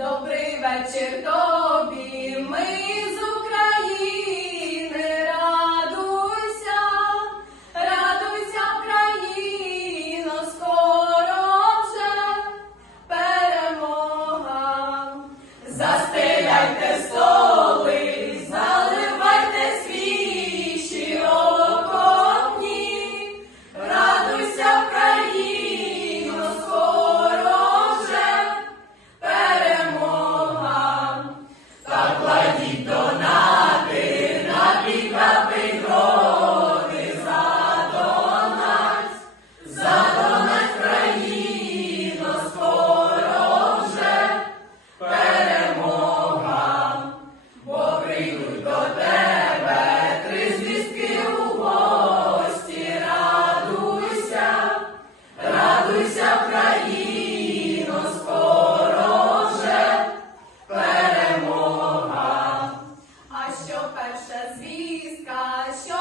Добрий вечір тобі, ми з України, радуйся, радуйся, Україно, скоро вже перемога. що перша звістка, що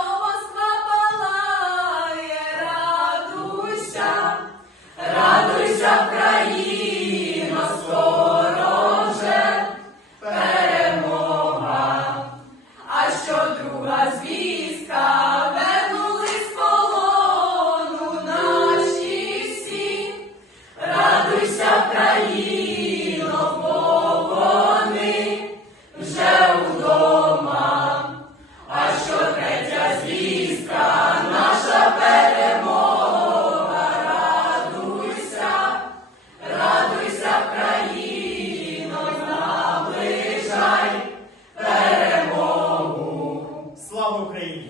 Слава Україні!